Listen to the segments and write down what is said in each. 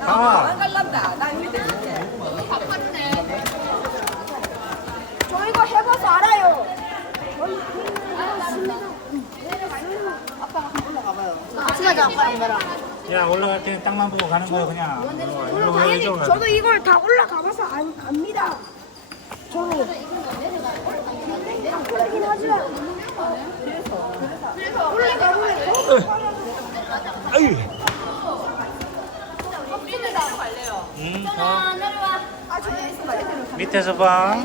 강아 갈란다. 나 이렇게 저 이거 해봐서 알아요. 아빠가 올라가봐요. 야, 올라갈 때는 땅만 보고 가는 거예요, 그냥. 저, 저, 저, 당연히 저도 이걸 다 올라가봐서 안, 갑니다. 저는. 안 그러긴 하지만. 아유. 응, 더. 아, 저기 있어 봐. 애들 밑에서 봐.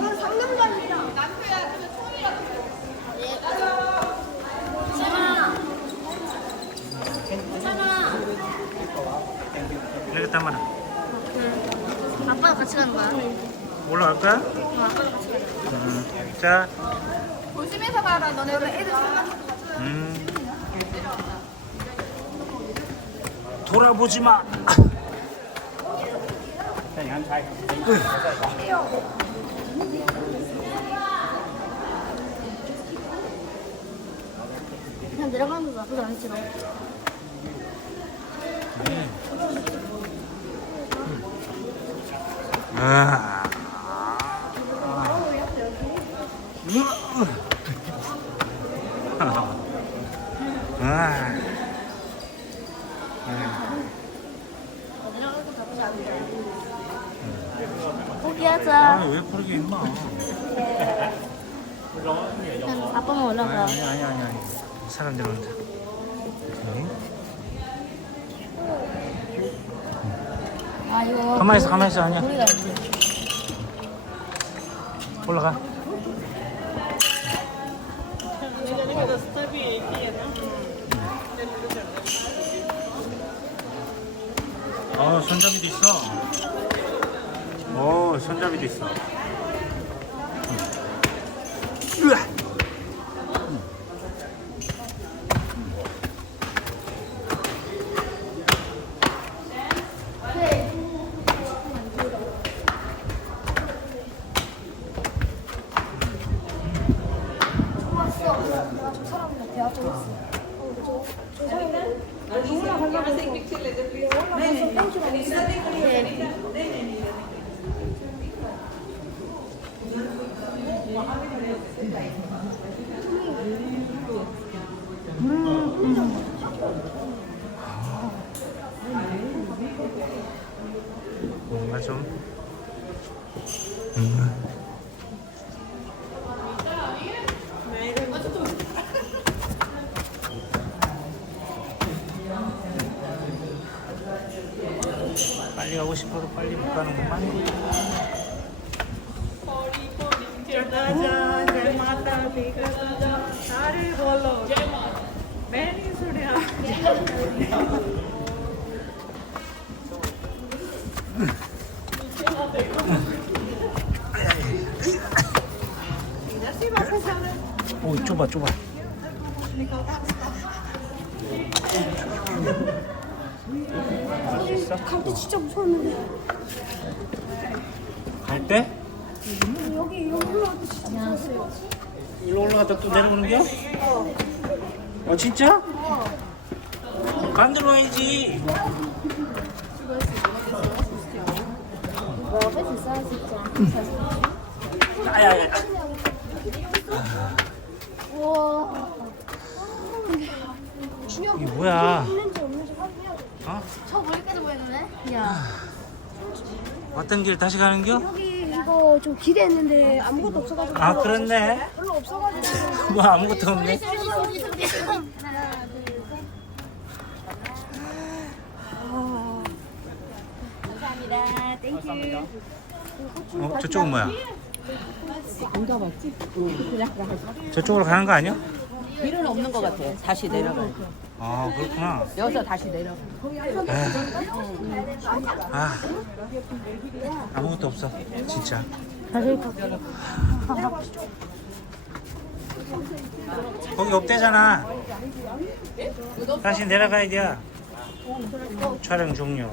이렇게 따면 아빠랑 같이 가는 거야? 올라갈 거야? 어, 아빠랑 같이 가는 거야. 응. 자, 조심해서 가라. 너네들 애들 장난 음. 돌아보지 마. 그냥 내려가는 거 나쁘지 않지 너. 아. 아. 포기하자. 왜 그러게 임마. 그냥 아빠만 올라가. 아니 아니 아니 아니. 사람들 온다. 응? 아 이거. 가만히 있어, 가만히 있어, 아니야. 우리가 있지. 올라가. 어, 손잡이도 있어. 오, 손잡이도 있어. 으아! 뭔가 좀. 음. 빨리 가고 싶어도 빨리 못 가는구만. 오 좁아 좁아. 갈때 진짜 무서웠는데. 갈 때? 여기 여기 올라갈 때 진짜 무서웠어요. 일로 올라갔다 또 내려오는 겨? 어, 진짜? 와야지. 뭐가 비싸 진짜. 아야야. 우와. 중요한 이게 뭐야? 저 멀리까지 보이는데? 야. 어떤 길 다시 가는 겨? 여기 이거 좀 기대했는데 아무것도 없어가지고. 아, 그렇네. 별로 없어가지고. 뭐 아무것도 없네. 하나, 둘, 셋. 감사합니다. 땡큐. 어, 저쪽은 뭐야? 저쪽으로 가는 거 아니야? 길은 없는 것 같아. 다시 내려가. 아, 그렇구나. 여기서 다시 내려가. 아, 아무것도 없어. 진짜. 거기 없대잖아. 다시 내려가야 돼. 촬영 종료.